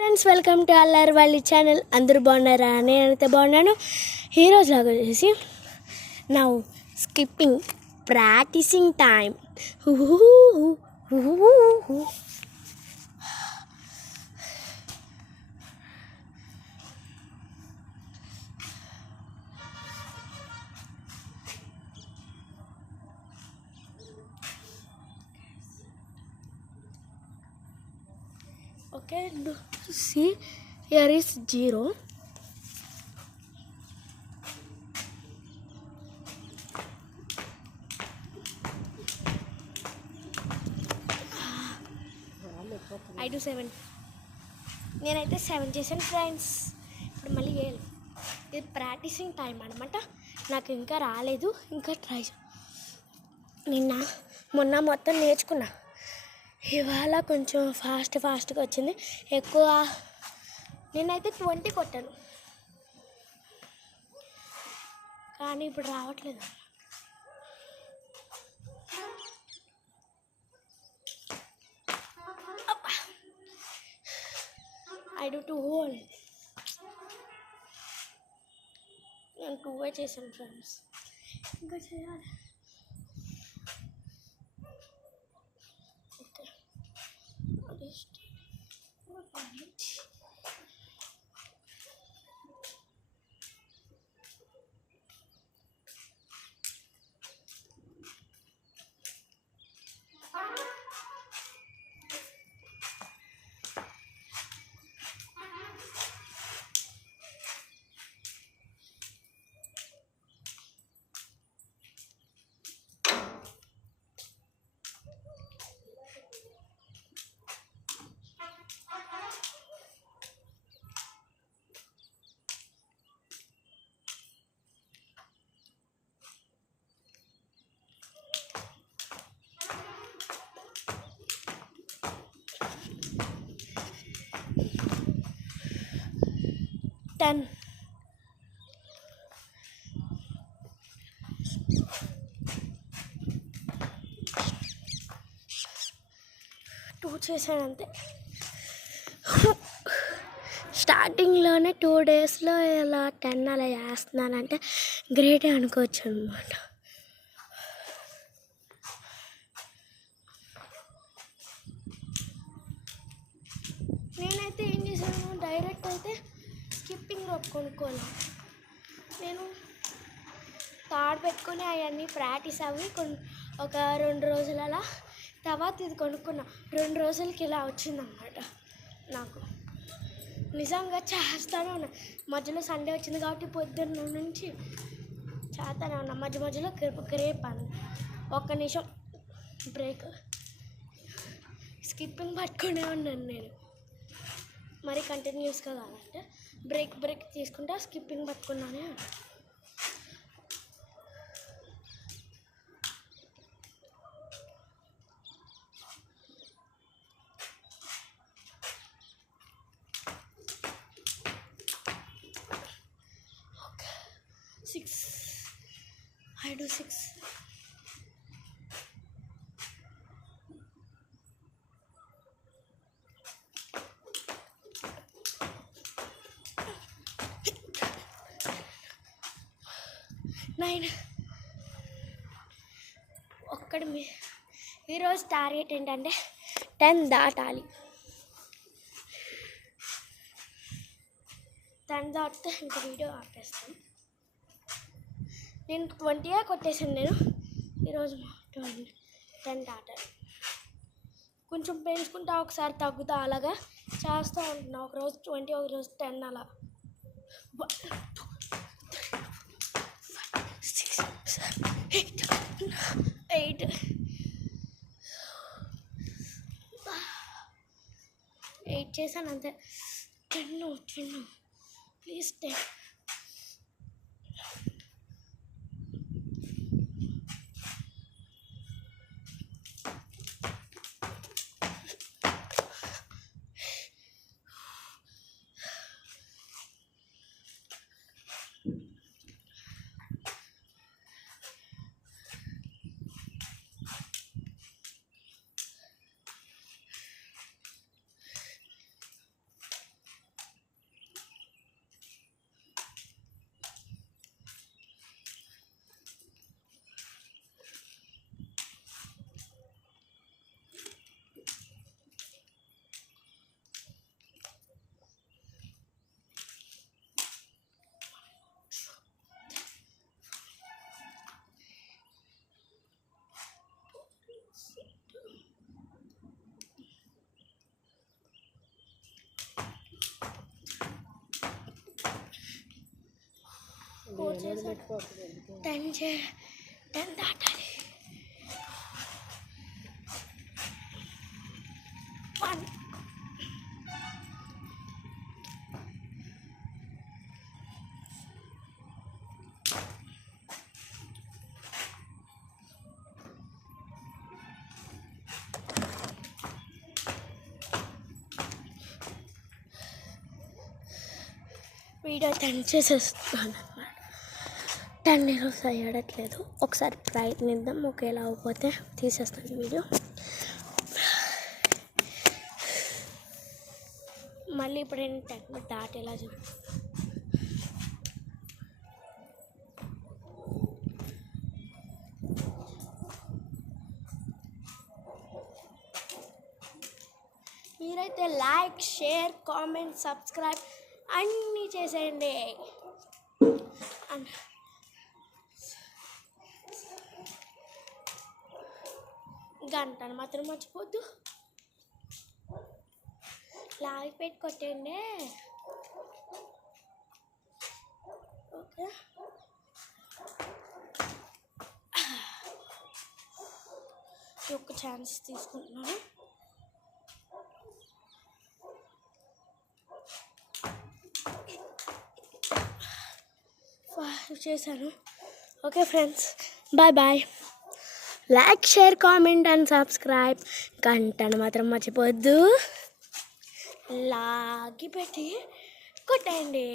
Friends, welcome to అల్లరి వాళ్ళ channel. అందరూ బాగున్నారా? నేనైతే బాగున్నాను. ఈరోజు లాగా వచ్చేసి నా skipping practising time. Okay, see, here is 0. I do 7. నేనైతే 7 చేశాను ఫ్రెండ్స్. ఇప్పుడు మళ్ళీ వేయాలి. ఇది ప్రాక్టీసింగ్ టైం అనమాట. నాకు ఇంకా రాలేదు, ఇంకా ట్రై. మొన్న మొత్తం నేర్చుకున్నా. ఇవాళ కొంచెం ఫాస్ట్గా వచ్చింది. ఎక్కువ నేనైతే 20 కొట్టాను, కానీ ఇప్పుడు రావట్లేదు. I do 2 whole. నేను 2 చేశాను ఫ్రెండ్స్, ఇంకా చేయాలి. Okay, ten. టూ చేశాను అంతే. స్టార్టింగ్లోనే 2 డేస్లో ఇలా 10 అలా చేస్తున్నానంటే గ్రేటే అనుకోవచ్చు అనమాట. నేనైతే ఏం చేశాను, డైరెక్ట్ అయితే స్కిప్పింగ్ రోప్ కొనుక్కోను. నేను తాడు పెట్టుకొని అవన్నీ ప్రాక్టీస్ అవి ఒక 2 రోజులు అలా. తర్వాత ఇది కొనుక్కున్నా. 2 రోజులకి ఇలా వచ్చిందన్నమాట. నాకు నిజంగా చేస్తానే ఉన్నా. మధ్యలో సండే వచ్చింది కాబట్టి పొద్దున్న నుంచి చేస్తానే ఉన్నా. మధ్యలో క్రేపాను. 1 నిమిషం బ్రేక్, స్కిప్పింగ్ పట్టుకునే ఉన్నాను నేను. మరి కంటిన్యూస్గా కావాలంటే బ్రేక్ తీసుకుంటా స్కిప్పింగ్ పట్టుకున్నానే. ఓకే, 6. I do 6. ఈరోజు టార్గెట్ ఏంటంటే 10 దాటాలి. 10 దాటితే ఇంకా వీడియో ఆపేస్తాను. నేను 20 కొట్టేసాను. నేను ఈరోజు 10 దాటాలి. కొంచెం పెంచుకుంటా, ఒకసారి తగ్గుతా, అలాగా చేస్తూ ఉంటున్నా. ఒకరోజు 20, ఒకరోజు 10 అలా. 1 2 3 4 5 6 7 8 చేశాను అంతే. 10 ప్లీజ్ 10. టెన్ దాటాలి. 1 వీడియో 10 చేసేస్తున్నాను అన్నమాట. 10 ఈరోజు అయ్యడట్లేదు. ఒకసారి ప్రయత్నిద్దాం, ఒకేలా అవ్వకపోతే తీసేస్తాను వీడియో. మళ్ళీ ఇప్పుడు నేను 10 దాటేలా చూడు. మీరైతే లైక్, షేర్, కామెంట్, సబ్స్క్రైబ్ అన్నీ చేసేయండి. గంటను మాత్రం మర్చిపోద్దు. లాగి పెట్టి కొట్టండి. ఓకే, ఒక ఛాన్స్ తీసుకుంటున్నాను. చేశాను. Okay friends, bye bye. Like, share, comment and subscribe. గంటను మాత్రం మర్చిపోవద్దు. లాగి పెట్టి కొట్టండి.